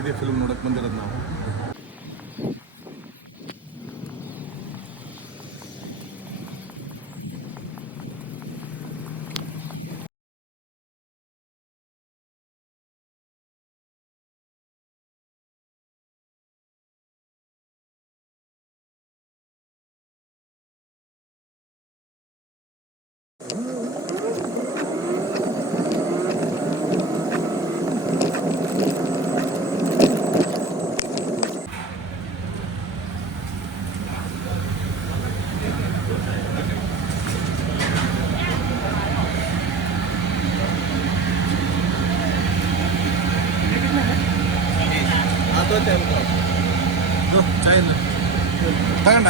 ಇದೇ ಫಿಲ್ಮ್ ನೋಡಕ್ಕೆ ಬಂದಿರೋದು ನಾವು. ಚಾಯ್ ತಗೊಂಡ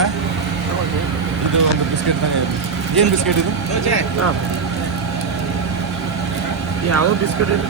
ಇದು ಒಂದು ಬಿಸ್ಕೆಟ್ ಏನು ಬಿಸ್ಕೆಟ್ ಇದು? ಯಾವ ಬಿಸ್ಕೆಟ್ ಇದು?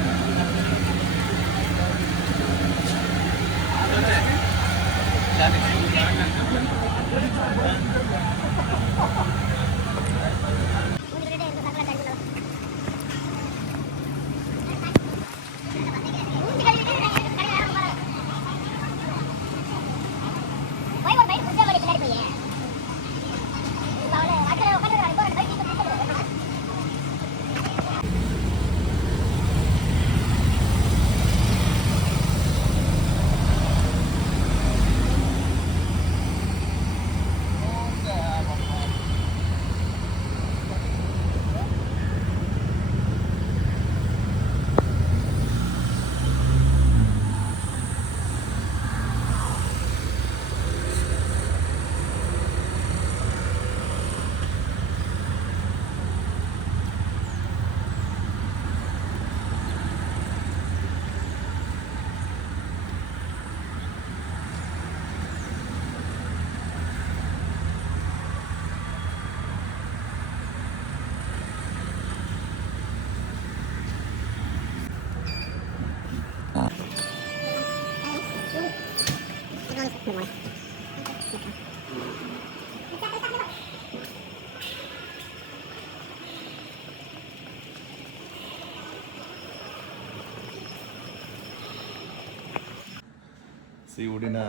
ಊಡಿನ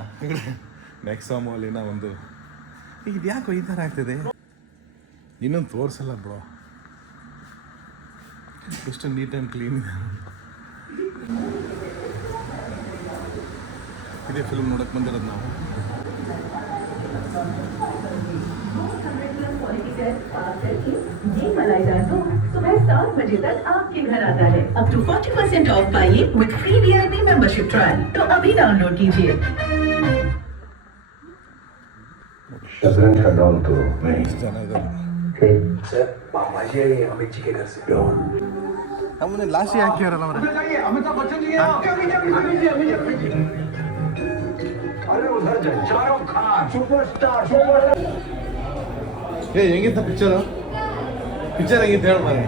ನೆಕ್ಸಾ ಮಾಲಿನ ಒಂದು ಇದು ಯಾಕೋ ಈ ಥರ ಆಗ್ತಿದೆ. ಇನ್ನೊಂದು ತೋರಿಸಲ್ಲ ಬ್ರೋ, ಎಷ್ಟು ನೀಟ್ ಆ್ಯಂಡ್ ಕ್ಲೀನ್ ಇದೆ. ಇದೇ ಫಿಲ್ಮ್ ನೋಡಕ್ಕೆ ಬಂದಿರೋದು ನಾವು. ये मलाई तो सुबह 7 बजे तक आपके घर आता है। अप टू 40% ऑफ पाइए with free VIP membership trial. तो अभी डाउनलोड कीजिए। शतरंज का डॉन तो नहीं सर मामा जी अमित जी के घर से ನಮ್ಮನೆ ಲಾಸ್ಟ್ ಯಾಕೆ ಇರಲ್ಲ ಅವರ अमिताभ बच्चन जी अरे उधर शाहरुख खान सुपरस्टार ಏ ಹೆಂಗಿತ್ತ ಪಿಕ್ಚರ್ ಹೆಂಗಿತ್ತು ಹೇಳ ಮಾರೆ.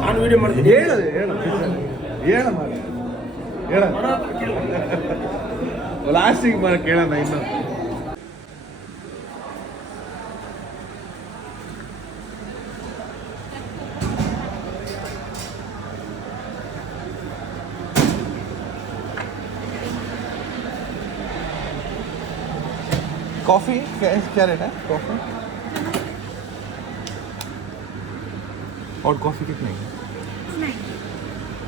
ನಾನು ವಿಡಿಯೋ ಮಾಡ್ತೀನಿ. ಹೇಳು ಹೇಳ ಮಾರೆ ಹೇಳ ಲಾಸ್ಟಿಗೆ ಮಾರ ಕೇಳೋಣ ಇನ್ನು. कॉफ़ी क्या रेट है कॉफ़ी? और कॉफ़ी कितने की?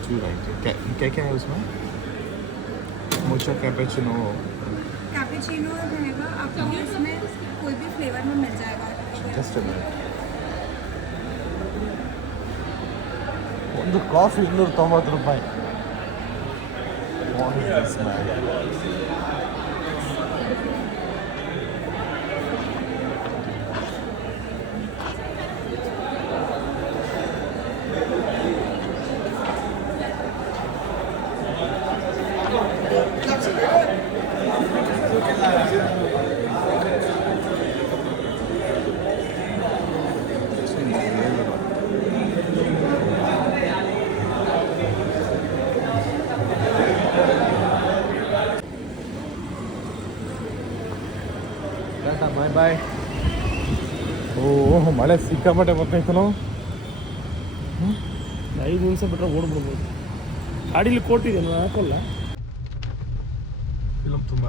290। क्या क्या है उसमें? मोचा कैपेचिनो रहेगा आपको, इसमें कोई भी फ्लेवर में मिल जाएगा। Just a minute. ಒಂದು ಕಾಫಿ 290 ರೂಪಾಯಿ. What is this, man? ಬಾಯ್ ಬಾಯ್. ಓಹ್ ಮಳೆ ಸಿಕ್ಕಾಪಟ್ಟೆ ಬರ್ತೈತೆ ನಾವು. 5 ನಿಮಿಷ ಬಿಟ್ಟರೆ ಓಡ್ಬಿಡ್ಬೋದು. ಅಡಿಲಿ ಕೊಟ್ಟಿದೆ ಹಾಕಲ್ಲ. ಫಿಲಮ್ ತುಂಬ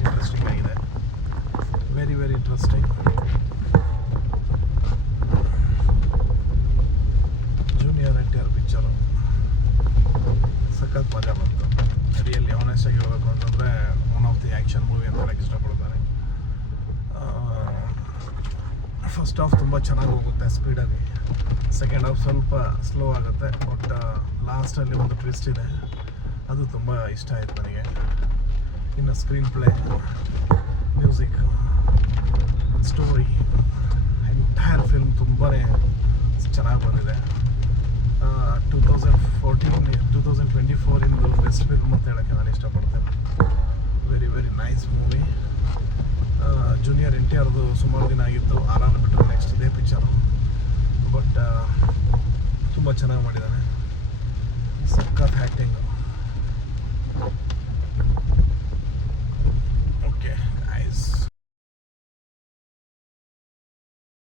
ಇಂಟ್ರೆಸ್ಟಿಂಗ್ ಆಗಿದೆ, very very interesting. Junior NTR picture ಸಖತ್ ಮಜಾ ಬಂತು. ರಿಯಲ್ಲಿ ಆನೆಸ್ಟ್ ಆಗಿ ಹೇಳಬೇಕು ಅಂತಂದರೆ one of the action movie ಅಂತ ಹೇಳಕ್ಕೆ ಇಷ್ಟಪಡ್ತಾರೆ. ಫಸ್ಟ್ ಹಾಫ್ ತುಂಬ ಚೆನ್ನಾಗಿ ಹೋಗುತ್ತೆ ಸ್ಪೀಡಾಗಿ, ಸೆಕೆಂಡ್ ಹಾಫ್ ಸ್ವಲ್ಪ ಸ್ಲೋ ಆಗುತ್ತೆ. ಬಟ್ ಲಾಸ್ಟಲ್ಲಿ ಒಂದು ಟ್ವಿಸ್ಟ್ ಇದೆ, ಅದು ತುಂಬ ಇಷ್ಟ ಆಯಿತು ನನಗೆ. ಇನ್ನು screen play, music, story, entire film ತುಂಬಾ ಚೆನ್ನಾಗಿ ಬಂದಿದೆ. 2024 ಇಂದು ಬೆಸ್ಟ್ ಫಿಲ್ಮ್ ಅಂತ ಹೇಳೋಕ್ಕೆ ನಾನು ಇಷ್ಟಪಡ್ತೇನೆ. Very very nice movie. Junior NTRದು ಸುಮಾರು ದಿನ ಆಗಿತ್ತು, RR ಬಿಟ್ಟರೆ ನೆಕ್ಸ್ಟ್ ಇದೇ ಪಿಕ್ಚರು. ಬಟ್ ತುಂಬ ಚೆನ್ನಾಗಿ ಮಾಡಿದ್ದಾನೆ, ಸಖತ್ ಆ್ಯಕ್ಟಿಂಗ್.